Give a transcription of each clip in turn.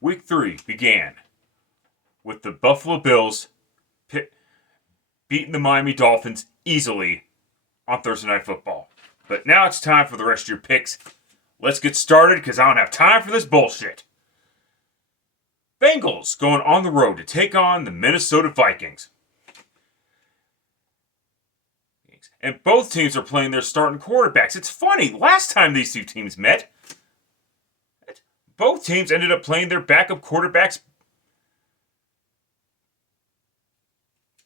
Week 3 began with the Buffalo Bills beating the Miami Dolphins easily on Thursday Night Football. But now it's time for the rest of your picks. Let's get started because I don't have time for this bullshit. Bengals going on the road to take on the Minnesota Vikings. And both teams are playing their starting quarterbacks. It's funny, last time these two teams met, both teams ended up playing their backup quarterbacks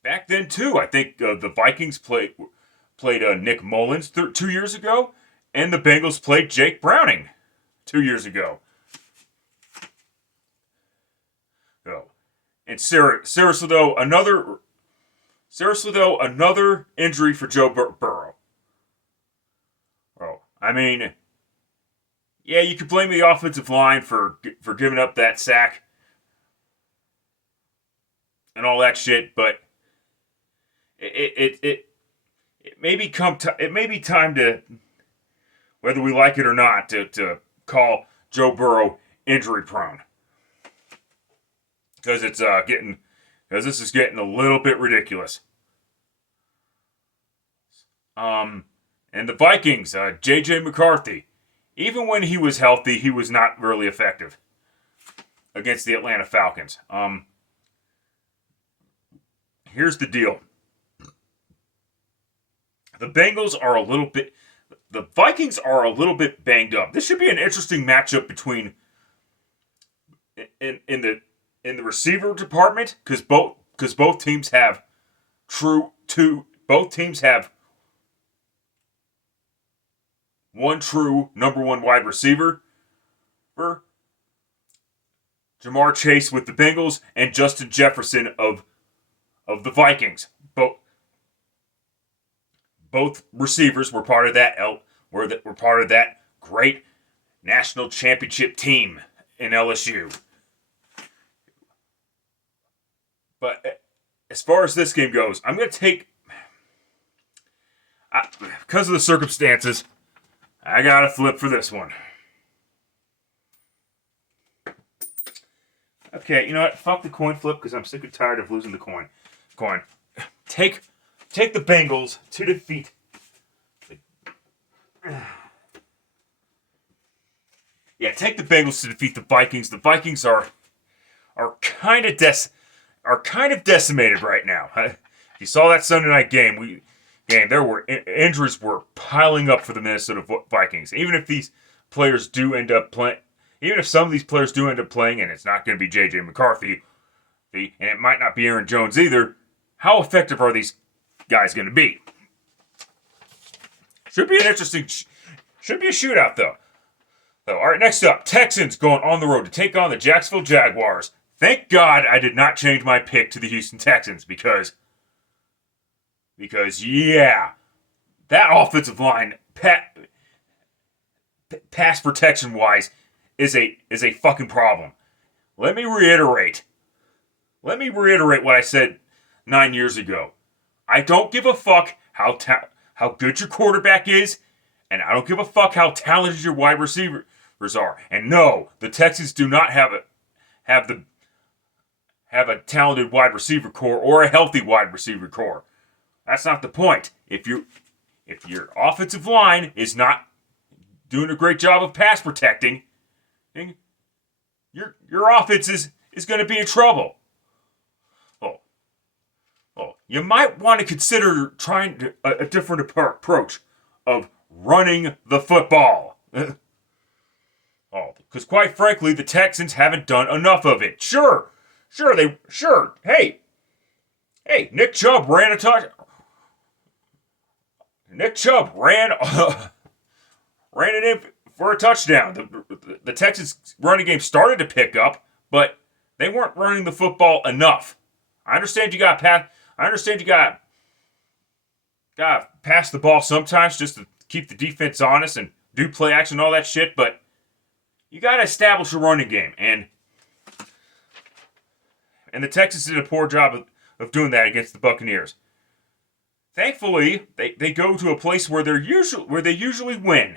back then too. I think the Vikings played Nick Mullins 2 years ago, and the Bengals played Jake Browning 2 years ago. Oh. And seriously though, another injury for Joe Burrow. Oh, I mean, yeah, you could blame the offensive line for giving up that sack and all that shit, but it may be time to, whether we like it or not, to call Joe Burrow injury prone, because this is getting a little bit ridiculous. And the Vikings, J.J. McCarthy, even when he was healthy, he was not really effective against the Atlanta Falcons. Here's the deal. The Vikings are a little bit banged up. This should be an interesting matchup between in the receiver department, because both teams have one true number one wide receiver, Jamar Chase with the Bengals, and Justin Jefferson of the Vikings. Both receivers were part of that great national championship team in LSU. But as far as this game goes, I'm going to take, because of the circumstances, I got to flip for this one. Okay, you know what? Fuck the coin flip, because I'm sick and tired of losing the coin. Take the Bengals to defeat. Take the Bengals to defeat the Vikings. The Vikings are kind of decimated right now. You saw that Sunday night game. Injuries were piling up for the Minnesota Vikings. Even if these players do end up playing, even if some of these players do end up playing, and it's not going to be J.J. McCarthy, and it might not be Aaron Jones either, how effective are these guys going to be? Should be a shootout though. All right, next up, Texans going on the road to take on the Jacksonville Jaguars. Thank God I did not change my pick to the Houston Texans because that offensive line, pass protection wise, is a fucking problem. Let me reiterate what I said 9 years ago. I don't give a fuck how good your quarterback is, and I don't give a fuck how talented your wide receivers are. And no, the Texans do not have a talented wide receiver core or a healthy wide receiver core. That's not the point. If your offensive line is not doing a great job of pass protecting, your offense is going to be in trouble. You might want to consider trying a different approach of running the football. Because quite frankly, the Texans haven't done enough of it. Sure. Hey, Nick Chubb ran a touch. Nick Chubb ran it in for a touchdown. The Texans running game started to pick up, but they weren't running the football enough. I understand you got pass the ball sometimes just to keep the defense honest and do play action and all that shit, but you got to establish a running game, and the Texans did a poor job of doing that against the Buccaneers. Thankfully, they go to a place where they usually win.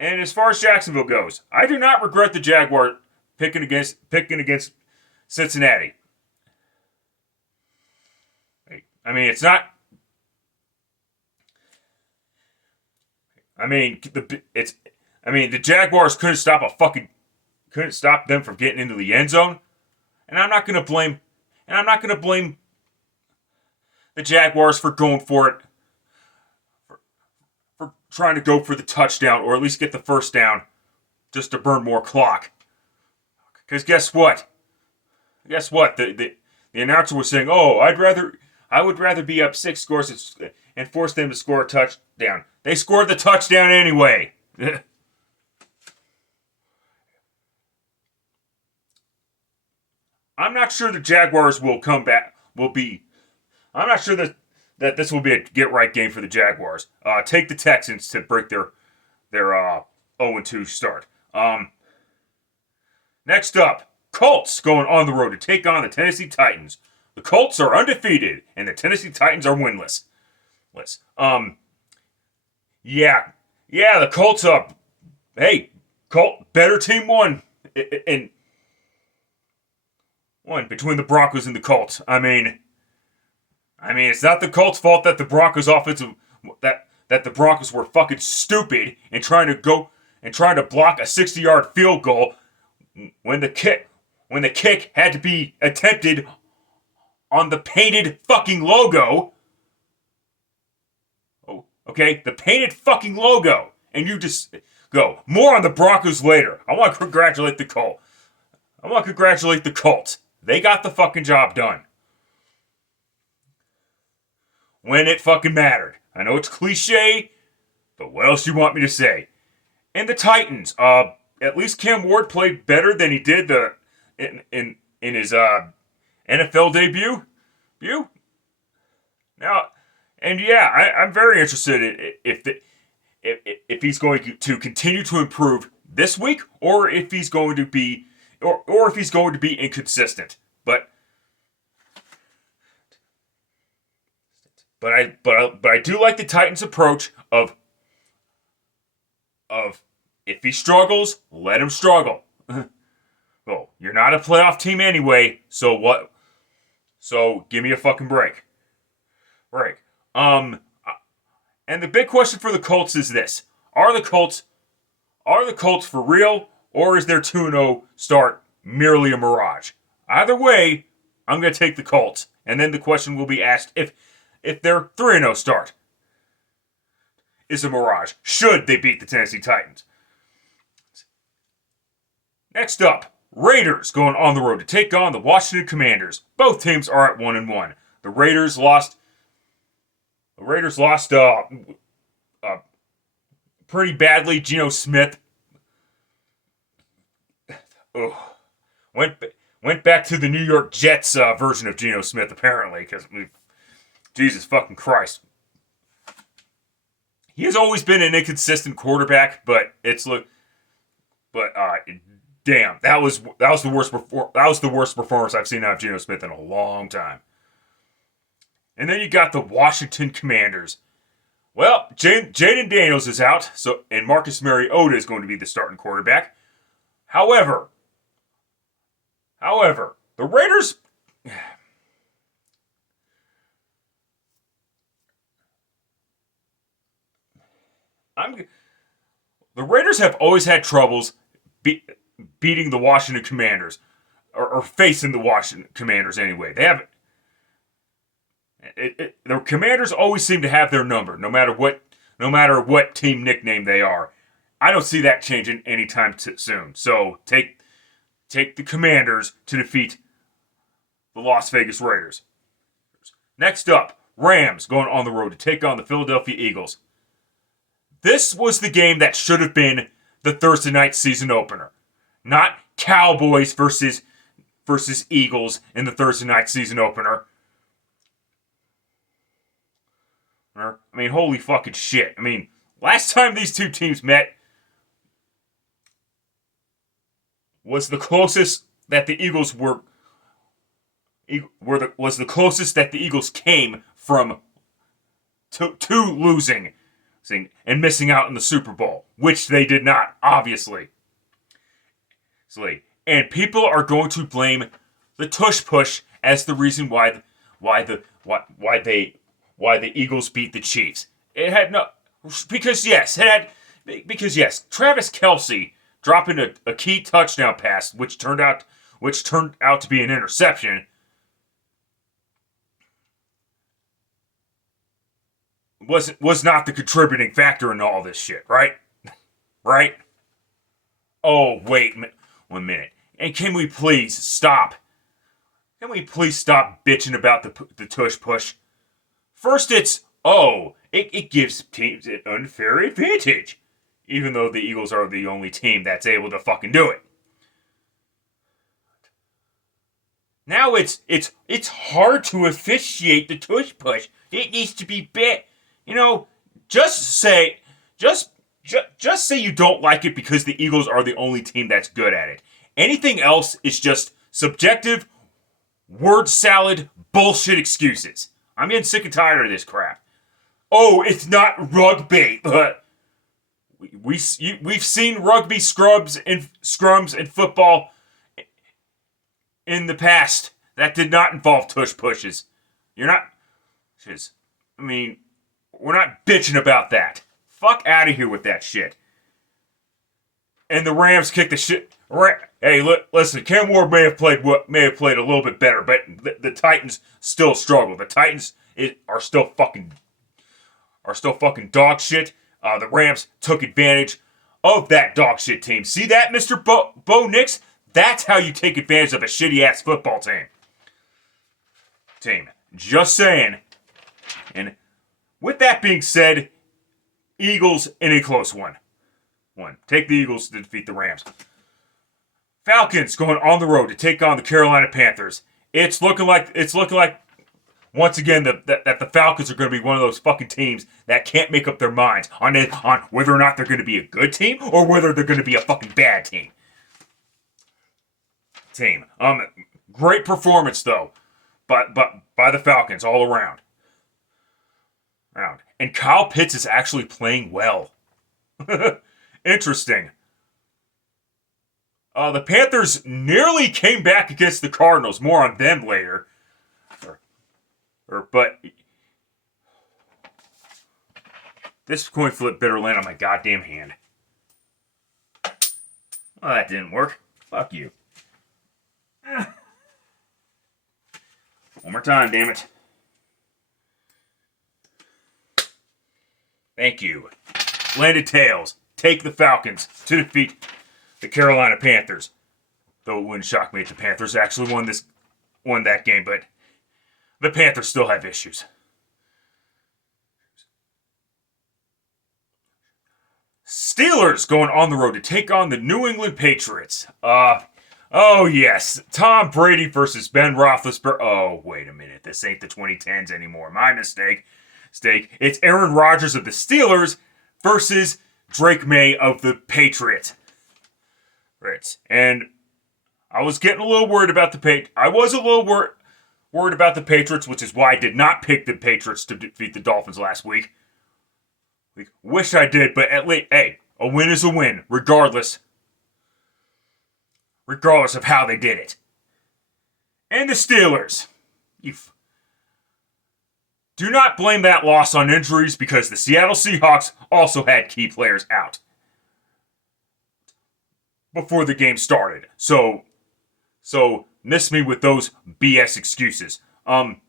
And as far as Jacksonville goes, I do not regret the Jaguar picking against Cincinnati. I mean, it's not. I mean, the Jaguars couldn't stop them from getting into the end zone, and I'm not gonna blame the Jaguars for going for it, for trying to go for the touchdown or at least get the first down, just to burn more clock. Because guess what? The announcer was saying, "Oh, I would rather be up 6 scores and force them to score a touchdown." They scored the touchdown anyway. I'm not sure the Jaguars will come back. I'm not sure that this will be a get-right game for the Jaguars. Take the Texans to break their 0-2 start. Next up, Colts going on the road to take on the Tennessee Titans. The Colts are undefeated, and the Tennessee Titans are winless. Yeah, the Colts up. Hey, better team won. And one between the Broncos and the Colts. I mean, it's not the Colts' fault that the Broncos that the Broncos were fucking stupid and trying to block a 60-yard field goal when the kick had to be attempted on the painted fucking logo. Oh, okay, the painted fucking logo, and you just go. More on the Broncos later. I want to congratulate the Colts. They got the fucking job done when it fucking mattered. I know it's cliche, but what else do you want me to say? And the Titans, at least Cam Ward played better than he did in his NFL debut. Now, and yeah, I'm very interested if he's going to continue to improve this week, or if he's going to be inconsistent. But I do like the Titans' approach of if he struggles, let him struggle. Well, you're not a playoff team anyway, so what? So give me a fucking break. And the big question for the Colts is this: Are the Colts for real, or is their 2-0 start merely a mirage? Either way, I'm going to take the Colts, and then the question will be asked if their 3-0 start is a mirage, should they beat the Tennessee Titans. Next up, Raiders going on the road to take on the Washington Commanders. Both teams are at 1-1. The Raiders lost pretty badly. Geno Smith went back to the New York Jets version of Geno Smith, apparently, because Jesus fucking Christ. He has always been an inconsistent quarterback, but damn, that was the worst performance I've seen out of Geno Smith in a long time. And then you got the Washington Commanders. Well, Jaden Daniels is out, and Marcus Mariota is going to be the starting quarterback. However, the Raiders. The Raiders have always had troubles beating the Washington Commanders, or facing the Washington Commanders anyway. They have the Commanders always seem to have their number, no matter what team nickname they are. I don't see that changing anytime soon. So take the Commanders to defeat the Las Vegas Raiders. Next up, Rams going on the road to take on the Philadelphia Eagles. This was the game that should have been the Thursday night season opener, not Cowboys versus Eagles in the Thursday night season opener. I mean, holy fucking shit. I mean, last time these two teams met was the closest that the Eagles was the closest that the Eagles came from to losing. and missing out in the Super Bowl, which they did not, obviously. And people are going to blame the tush push as the reason why the Eagles beat the Chiefs. It had no because yes, Travis Kelce dropping a key touchdown pass, which turned out to be an interception. Was not the contributing factor in all this shit, right? Right? Oh, wait 1 minute. And can we please stop? Can we please stop bitching about the tush push? First it gives teams an unfair advantage. Even though the Eagles are the only team that's able to fucking do it. Now it's hard to officiate the tush push. It needs to be bit. Just say you don't like it because the Eagles are the only team that's good at it. Anything else is just subjective, word salad, bullshit excuses. I'm getting sick and tired of this crap. Oh, it's not rugby, but we've seen rugby scrums and football in the past that did not involve tush pushes. We're not bitching about that. Fuck out of here with that shit. And the Rams kicked the shit. Hey, listen. Cam Ward may have played a little bit better, but the Titans still struggle. The Titans are still fucking dog shit. The Rams took advantage of that dog shit team. See that, Mr. Bo Nix? That's how you take advantage of a shitty ass football team. Just saying. And with that being said, Eagles in a close one. Take the Eagles to defeat the Rams. Falcons going on the road to take on the Carolina Panthers. It's looking like once again that the Falcons are going to be one of those fucking teams that can't make up their minds on whether or not they're going to be a good team or whether they're going to be a fucking bad team. Great performance though, but by the Falcons all around. And Kyle Pitts is actually playing well. Interesting. The Panthers nearly came back against the Cardinals. More on them later. But this coin flip better land on my goddamn hand. Well, that didn't work. Fuck you. One more time, damn it. Thank you. Landed tails. Take the Falcons to defeat the Carolina Panthers. Though it wouldn't shock me if the Panthers actually won that game, but the Panthers still have issues. Steelers going on the road to take on the New England Patriots. Oh yes, Tom Brady versus Ben Roethlisberger. Oh, wait a minute. This ain't the 2010s anymore. My mistake. It's Aaron Rodgers of the Steelers versus Drake May of the Patriots. Right. And I was getting a little worried about the Patriots. I was a little worried about the Patriots, which is why I did not pick the Patriots to defeat the Dolphins last week. Wish I did, but at least, hey, a win is a win, regardless of how they did it. And the Steelers. Do not blame that loss on injuries because the Seattle Seahawks also had key players out before the game started. So miss me with those BS excuses. The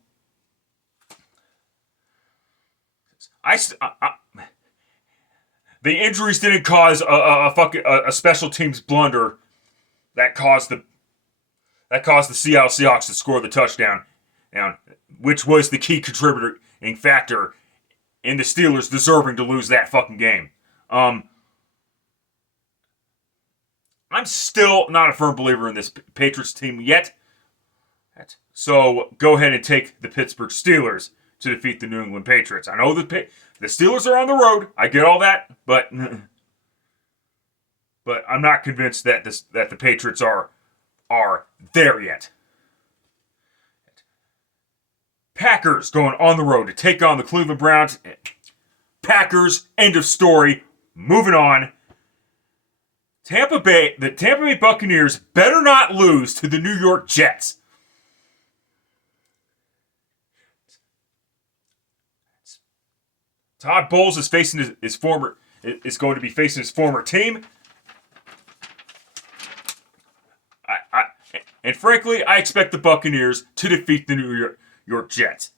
injuries didn't cause a special teams blunder that caused the Seattle Seahawks to score the touchdown, which was the key contributing factor in the Steelers deserving to lose that fucking game. I'm still not a firm believer in this Patriots team yet. So go ahead and take the Pittsburgh Steelers to defeat the New England Patriots. I know the Steelers are on the road. I get all that, but I'm not convinced that the Patriots are there yet. Packers going on the road to take on the Cleveland Browns. Packers, end of story. Moving on. The Tampa Bay Buccaneers better not lose to the New York Jets. Todd Bowles is facing is going to be facing his former team. And frankly, I expect the Buccaneers to defeat the New York Jets.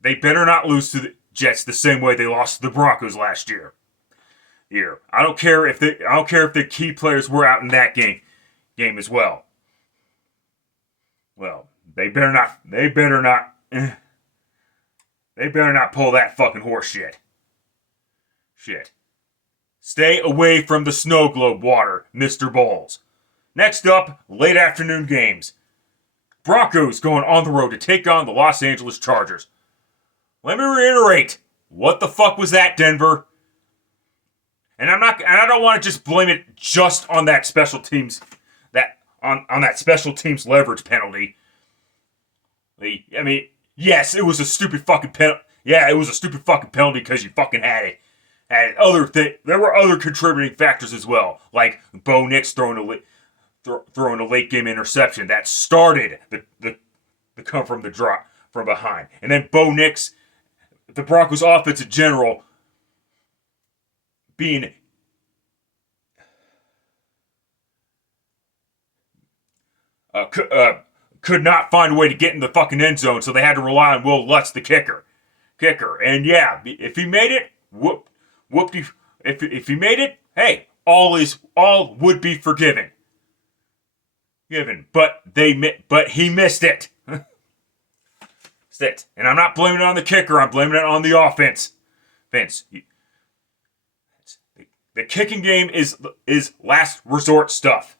They better not lose to the Jets the same way they lost to the Broncos last year. I don't care if the key players were out in that game as well. Well, they better not pull that fucking horse shit. Stay away from the snow globe water, Mr. Bowles. Next up, late afternoon games. Broncos going on the road to take on the Los Angeles Chargers. Let me reiterate, what the fuck was that, Denver? And I don't want to just blame it just on that special teams on that special teams leverage penalty. I mean, yes, it was a stupid fucking penalty. Yeah, it was a stupid fucking penalty because you fucking had it. There were other contributing factors as well, like Bo Nix throwing a late game interception that started the come from the drop from behind, and then Bo Nix, the Broncos' offense in general, being could not find a way to get in the fucking end zone, so they had to rely on Will Lutz, the kicker. And yeah, if he made it, if he made it, hey, all would be forgiven. But he missed it. And I'm not blaming it on the kicker. I'm blaming it on the offense. The kicking game is last resort stuff.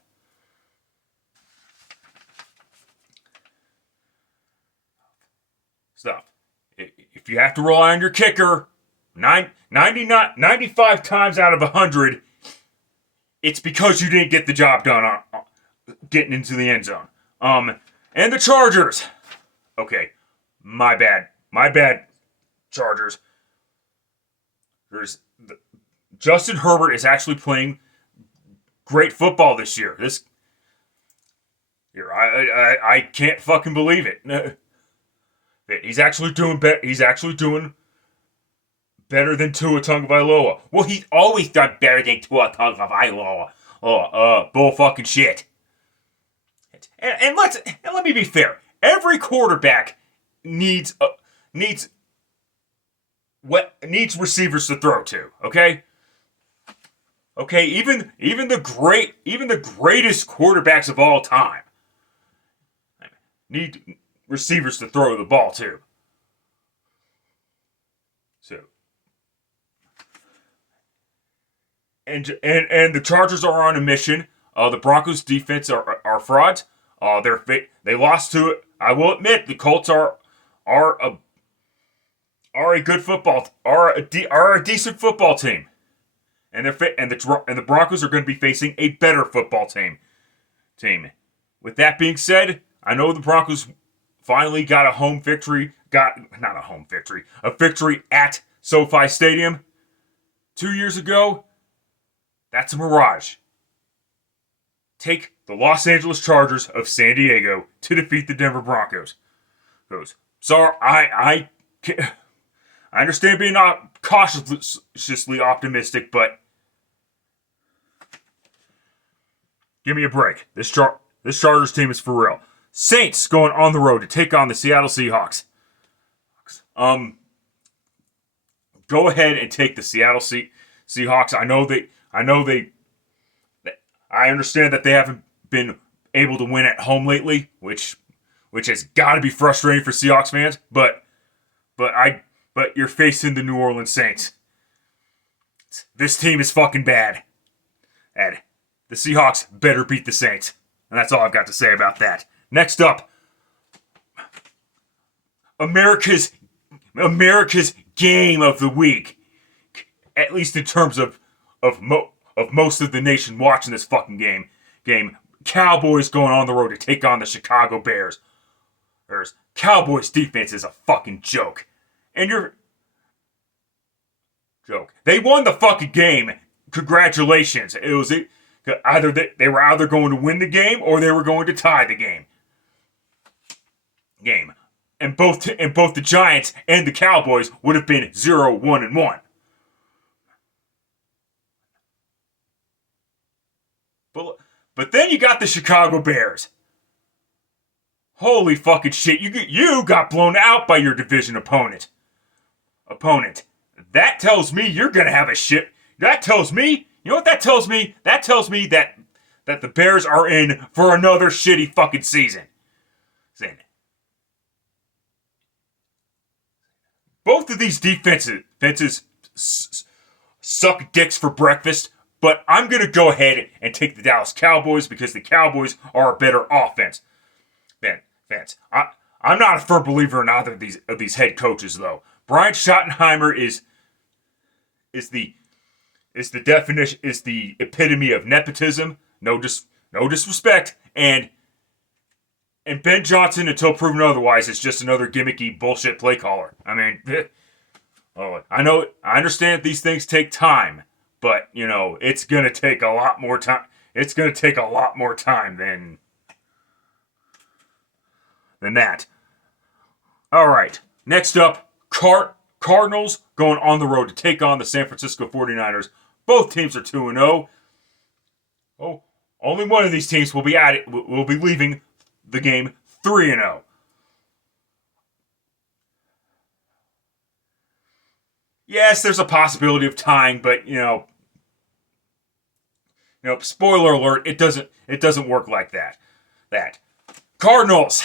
If you have to rely on your kicker, 95 times out of 100, it's because you didn't get the job done on getting into the end zone. And the Chargers. Okay, my bad, Chargers. Justin Herbert is actually playing great football this year. I can't fucking believe it. He's actually doing better than Tua Tagovailoa. Well, he's always done better than Tua Tagovailoa. Bull fucking shit. And let me be fair. Every quarterback needs receivers to throw to. Okay. Even the greatest quarterbacks of all time need receivers to throw the ball to. So, and the Chargers are on a mission. The Broncos defense are frauds. They lost to it. I will admit the Colts are a decent football team, and the Broncos are going to be facing a better football team. With that being said, I know the Broncos finally got a victory at SoFi Stadium 2 years ago. That's a mirage. Take the Los Angeles Chargers of San Diego to defeat the Denver Broncos. Sorry, I understand being not cautiously optimistic, but give me a break. This Chargers team is for real. Saints going on the road to take on the Seattle Seahawks. Go ahead and take the Seattle Seahawks. I understand that they haven't been able to win at home lately, which has got to be frustrating for Seahawks fans. But you're facing the New Orleans Saints. This team is fucking bad, and the Seahawks better beat the Saints. And that's all I've got to say about that. Next up, America's game of the week, at least in terms of most of the nation watching this fucking game. Cowboys going on the road to take on the Chicago Bears. Cowboys defense is a fucking joke, and Joke. They won the fucking game. Congratulations. It was either they were either going to win the game or they were going to tie the game. And both the Giants and the Cowboys would have been 0-1-1. But then you got the Chicago Bears. Holy fucking shit! You got blown out by your division opponent. That tells me you're gonna have a shit. That tells me, you know what that tells me? That tells me that the Bears are in for another shitty fucking season. Both of these defenses suck dicks for breakfast, but I'm gonna go ahead and take the Dallas Cowboys because the Cowboys are a better offense. Fans, I'm not a firm believer in either of these head coaches though. Brian Schottenheimer is the definition, is the epitome of nepotism. No disrespect, and Ben Johnson, until proven otherwise, is just another gimmicky bullshit play caller. I mean, I understand these things take time, but it's gonna take a lot more time. It's gonna take a lot more time than that. All right, next up, Cardinals going on the road to take on the San Francisco 49ers. Both teams are 2-0. Oh, only one of these teams will be leaving the game 3-0. Yes, there's a possibility of tying, but spoiler alert, it doesn't work like that. Cardinals.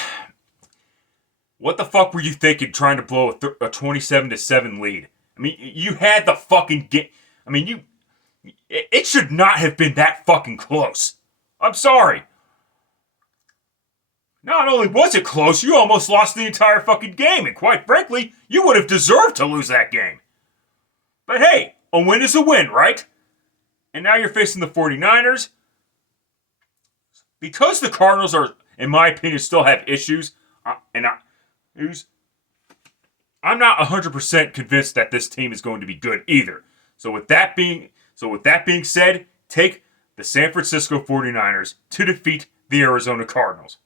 What the fuck were you thinking trying to blow a 27-7 lead? I mean, you had the fucking game. I mean, it should not have been that fucking close. I'm sorry. Not only was it close, you almost lost the entire fucking game, and quite frankly, you would have deserved to lose that game. But hey, a win is a win, right? And now you're facing the 49ers. Because the Cardinals are, in my opinion, still have issues, I'm not 100% convinced that this team is going to be good either. So with that being said, take the San Francisco 49ers to defeat the Arizona Cardinals.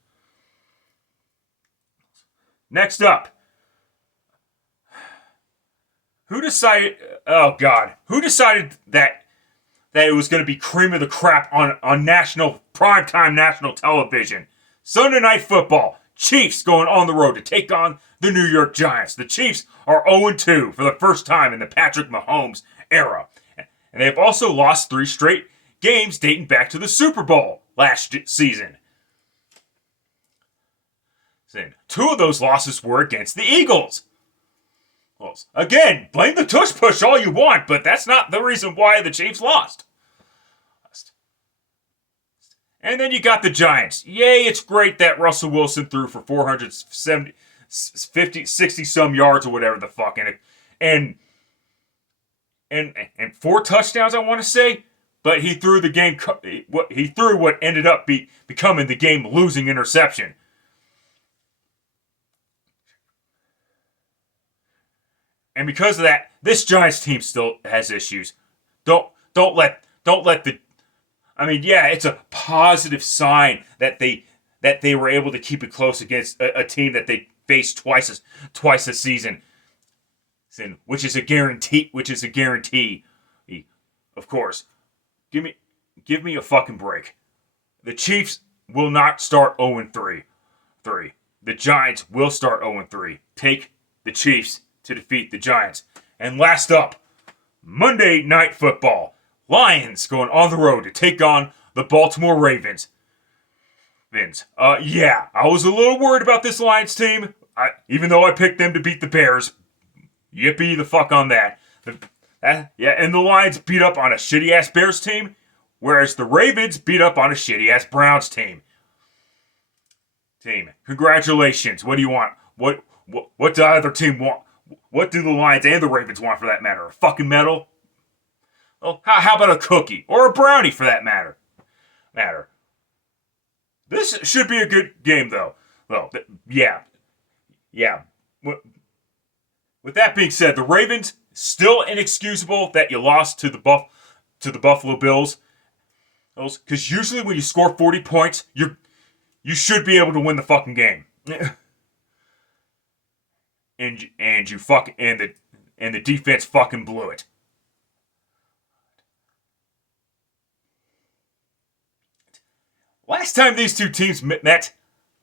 Next up, who decided that it was going to be cream of the crap on primetime national television? Sunday Night Football. Chiefs going on the road to take on the New York Giants. The Chiefs are 0-2 for the first time in the Patrick Mahomes era. And they have also lost 3 straight games dating back to the Super Bowl last season. 2 of those losses were against the Eagles. Well, again, blame the tush push all you want, but that's not the reason why the Chiefs lost. And then you got the Giants. Yay, it's great that Russell Wilson threw for 60 some yards or whatever the fuck. And 4 touchdowns, I want to say. But he threw what ended up becoming the game losing interception. And because of that, this Giants team still has issues. Don't let the I mean, yeah, it's a positive sign that they were able to keep it close against a team that they faced twice a season, which is a guarantee. Of course, give me a fucking break. The Chiefs will not start 0-3. The Giants will start 0-3. Take the Chiefs to defeat the Giants. And last up, Monday Night Football. Lions going on the road to take on the Baltimore Ravens. Yeah, I was a little worried about this Lions team, even though I picked them to beat the Bears. Yippee the fuck on that. And the Lions beat up on a shitty-ass Bears team, whereas the Ravens beat up on a shitty-ass Browns team. Congratulations. What do you want? What does either team want? What do the Lions and the Ravens want, for that matter? A fucking medal? Well, how about a cookie? Or a brownie, for that matter? This should be a good game, though. Well, yeah. With that being said, the Ravens Still inexcusable that you lost to the Buffalo Bills. Because usually when you score 40 points, you should be able to win the fucking game. and the defense fucking blew it. Last time these two teams met,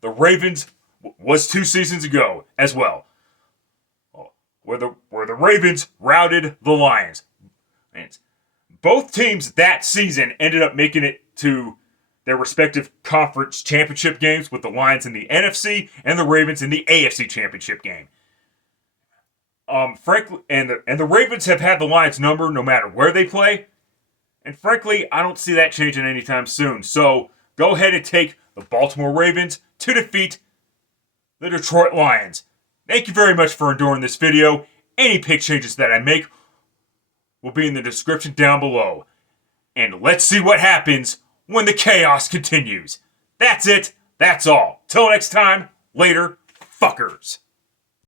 the Ravens was 2 seasons ago as well, where the Ravens routed the Lions. Both teams that season ended up making it to their respective conference championship games, with the Lions in the NFC and the Ravens in the AFC championship game. Frankly, and the Ravens have had the Lions number no matter where they play, and frankly, I don't see that changing anytime soon. So go ahead and take the Baltimore Ravens to defeat the Detroit Lions. Thank you very much for enduring this video. Any pick changes that I make will be in the description down below. And let's see what happens when the chaos continues. That's it. That's all. Till next time, later, fuckers.